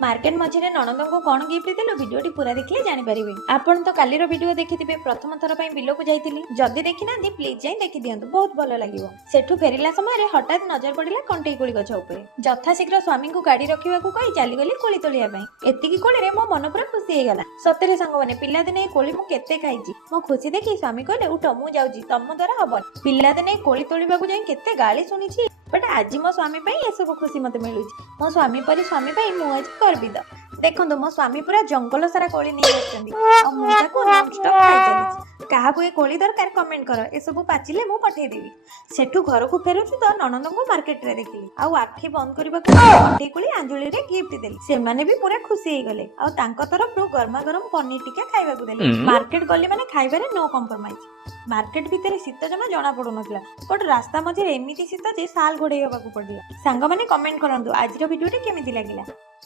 Market मझे ननद को कौन गिफ्ट देलु वीडियोटी पूरा देखिए जानीपारे। आपन तो कालीर वीडियो देखिथिबे प्रथम थर पर बिल को जाइथिली। जदि देखि ना प्लीज जाई देखि दियंतु, बहुत भल लागिवो। सेठू फेरिला समय हठात नजर पड़िला कंटेई कोली गछ उपरे। यथाशीघ्र स्वामी को गाड़ी रखिबा को कहि चली गली कोली तोलिया पई। एतिकी कोली रे मो मन पूरा खुशी हे गला। सतेरे संग माने पिला दिने कोली मु केते खाइची। मो खुशी देखि स्वामी कहले उठ मु जाउची, तम द्वारा हबन। पिला दिने कोली तोलिबा को जाई केते गाली सुनिची, बट आज मो स्वामी ये सब खुशी मत मिलूँ। मो स्वामी पर स्वामी मु आज गर्वित। देखो मो स्वामी पूरा जंगल सारा कोली नहीं क्या कोली दरकार कमेंट कर, ए सब पाचिले मु पठेदेवी। सेठू घर को फेरुछु तो ननद को मार्केट रे देखिली। आउ आखि बंद करबा कंटे कोली आंजुली रे गिफ्ट देली। से माने भी पूरा खुशी हे गले। आउ तांको तरफ गरमा गरम पनीर टिका खाइबा को देली। मार्केट गली माने खाइबारे नो कॉम्प्रोमाइज। मार्केट भितर शीत जमा जना पड़ु नथिला, बट रास्ता मझे एमिति शीत जे साल घोड़े होबाकू पड़िला। सांग माने कमेंट करंतु आज वीडियोटी केमिति लागिला।